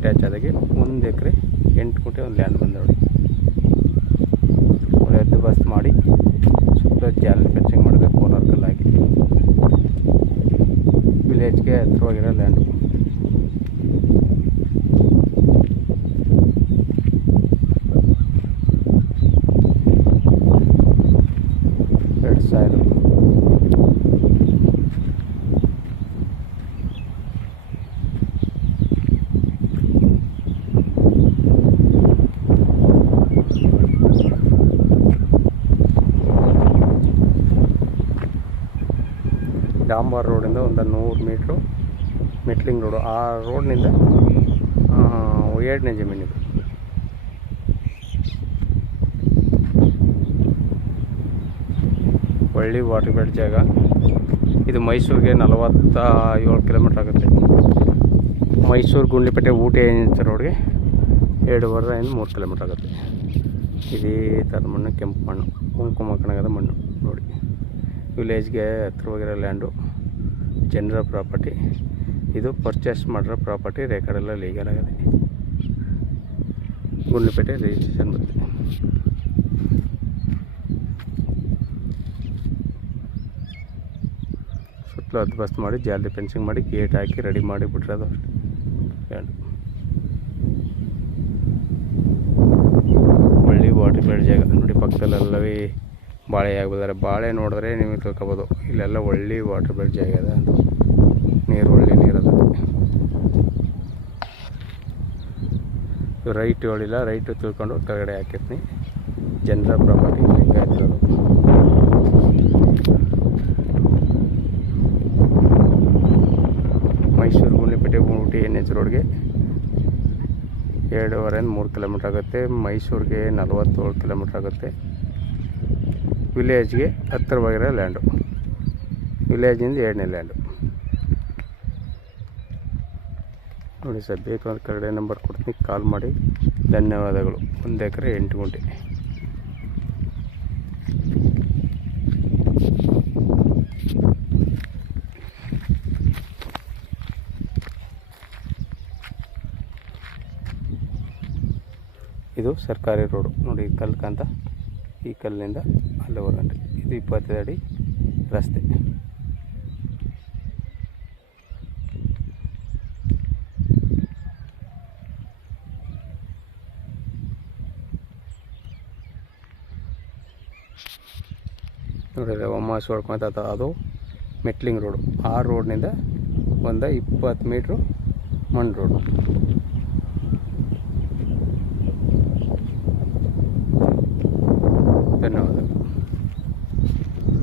Attach ಆದಾಗೆ 1 ಎಕರೆ 8 ಗುಂಟೆ ಒಂದು land ಬಂದ ನೋಡಿ. ಎದ್ದು ಬಸ್ ಮಾಡಿ ಸುತ್ತ ಜಾಲಿ ಫೆನ್ಸಿಂಗ್ ಮಾಡಿದ್ರೆ ಕೋಲಾರ ಕಲ್ಲು ಹಾಕಿ ವಿಲೇಜ್ಗೆ ಹತ್ರವಾಗಿರೋ ಲ್ಯಾಂಡು. ಡಾಂಬರ್ ರೋಡಿಂದ ಒಂದು 100 ಮೀಟ್ರು ಮೆಟ್ಲಿಂಗ್ ರೋಡು. ಆ ರೋಡ್ನಿಂದ 2ನೇ ಜಮೀನಿದು. ಒಳ್ಳೆ ವಾಟರ್ ಬೆಡ್ ಜಾಗ ಇದು. ಮೈಸೂರಿಗೆ 47 ಕಿಲೋಮೀಟ್ರ್ ಆಗುತ್ತೆ. ಮೈಸೂರು ಗುಂಡ್ಲುಪೇಟೆ ಊಟಿ ರೋಡ್ಗೆ 2.5 3 ಕಿಲೋಮೀಟ್ರ್ ಆಗುತ್ತೆ. ಇದೇ ಥರದ ಮಣ್ಣು, ಕೆಂಪು ಮಣ್ಣು, ಕುಂಕುಮ ಕಣಗದ ಮಣ್ಣು ನೋಡಿ. ವಿಲೇಜ್ಗೆ ಹತ್ರವಾಗಿರೋ ಲ್ಯಾಂಡು, ಜನರ ಪ್ರಾಪರ್ಟಿ. ಇದು ಪರ್ಚೇಸ್ ಮಾಡಿರೋ ಪ್ರಾಪರ್ಟಿ. ರೆಕಾರ್ಡೆಲ್ಲ ಲೀಗಲ್ ಆಗಿದೆ. ಗುಂಡ್ಲುಪೇಟೆ ರಿಜಿಸ್ಟ್ರೇಷನ್ ಬರುತ್ತೆ. ಸುತ್ತಲೂ ಹದ್ಬಸ್ತ್ ಮಾಡಿ ಜಾಲಿ ಫೆನ್ಸಿಂಗ್ ಮಾಡಿ ಗೇಟ್ ಹಾಕಿ ರೆಡಿ ಮಾಡಿ ಬಿಟ್ಟಿರೋದು ಅಷ್ಟೇ ಲ್ಯಾಂಡು. ಒಳ್ಳೆ ವಾಟರ್ ಬೆಡ್ ಜಾಗ ನೋಡಿ. ಪಕ್ಕದಲ್ಲೆಲ್ಲವೇ ಬಾಳೆ ಆಗ್ಬಿದ್ದಾರೆ. ಬಾಳೆ ನೋಡಿದ್ರೆ ನೀವು ತಿಳ್ಕೊಬೋದು ಇಲ್ಲೆಲ್ಲ ಒಳ್ಳೆ ವಾಟರ್ ಬೆಡ್ ಜಾಗ ಅದ. ನೀರು ಒಳ್ಳೆ ನೀರದ. ರೈಟ್ ಹೇಳಿಲ್ಲ, ರೈಟು ತಿಳ್ಕೊಂಡು ಕೆಳಗಡೆ ಹಾಕಿರ್ತೀನಿ. ಜನರ ಪ್ರಾಪರ್ಟಿ ಬೇಕಾಯ್ತಿರೋದು. ಮೈಸೂರು ಗುಂಡ್ಲುಪೇಟೆ ಊಟಿ NH ರೋಡ್ಗೆ 2.5 3 ಕಿಲೋಮೀಟ್ರ್ ಆಗುತ್ತೆ. ಮೈಸೂರಿಗೆ 47 ಕಿಲೋಮೀಟ್ರ್ ಆಗುತ್ತೆ. ವಿಲೇಜ್ಗೆ ಹತ್ತಿರವಾಗಿರೋ ಲ್ಯಾಂಡು. ವಿಲೇಜಿಂದ 2ನೇ ಲ್ಯಾಂಡು ನೋಡಿ ಸರ್. ಬೇಕು ಅಂತ ಕೆಳಗಡೆ ನಂಬರ್ ಕೊಡ್ತೀನಿ, ಕಾಲ್ ಮಾಡಿ. ಧನ್ಯವಾದಗಳು. 1 ಎಕರೆ 8 ಗುಂಟೆ. ಇದು ಸರ್ಕಾರಿ ರೋಡು ನೋಡಿ. ಕಲ್ಲು ಕಾಂತ, ಈ ಕಲ್ಲಿನಿಂದ ಅಲ್ಲಿವರೆಗೆ ಇದು 25 ಅಡಿ ರಸ್ತೆ. ನೋಡಿದ್ರೆ ಒಮ್ಮಾಸಿ ಹೊಡ್ಕೊತ ಅದು ಮೆಟ್ಲಿಂಗ್ ರೋಡು. ಆ ರೋಡ್ನಿಂದ ಒಂದು 20 ಮೀಟ್ರು ಮಣ್ಣು ರೋಡು.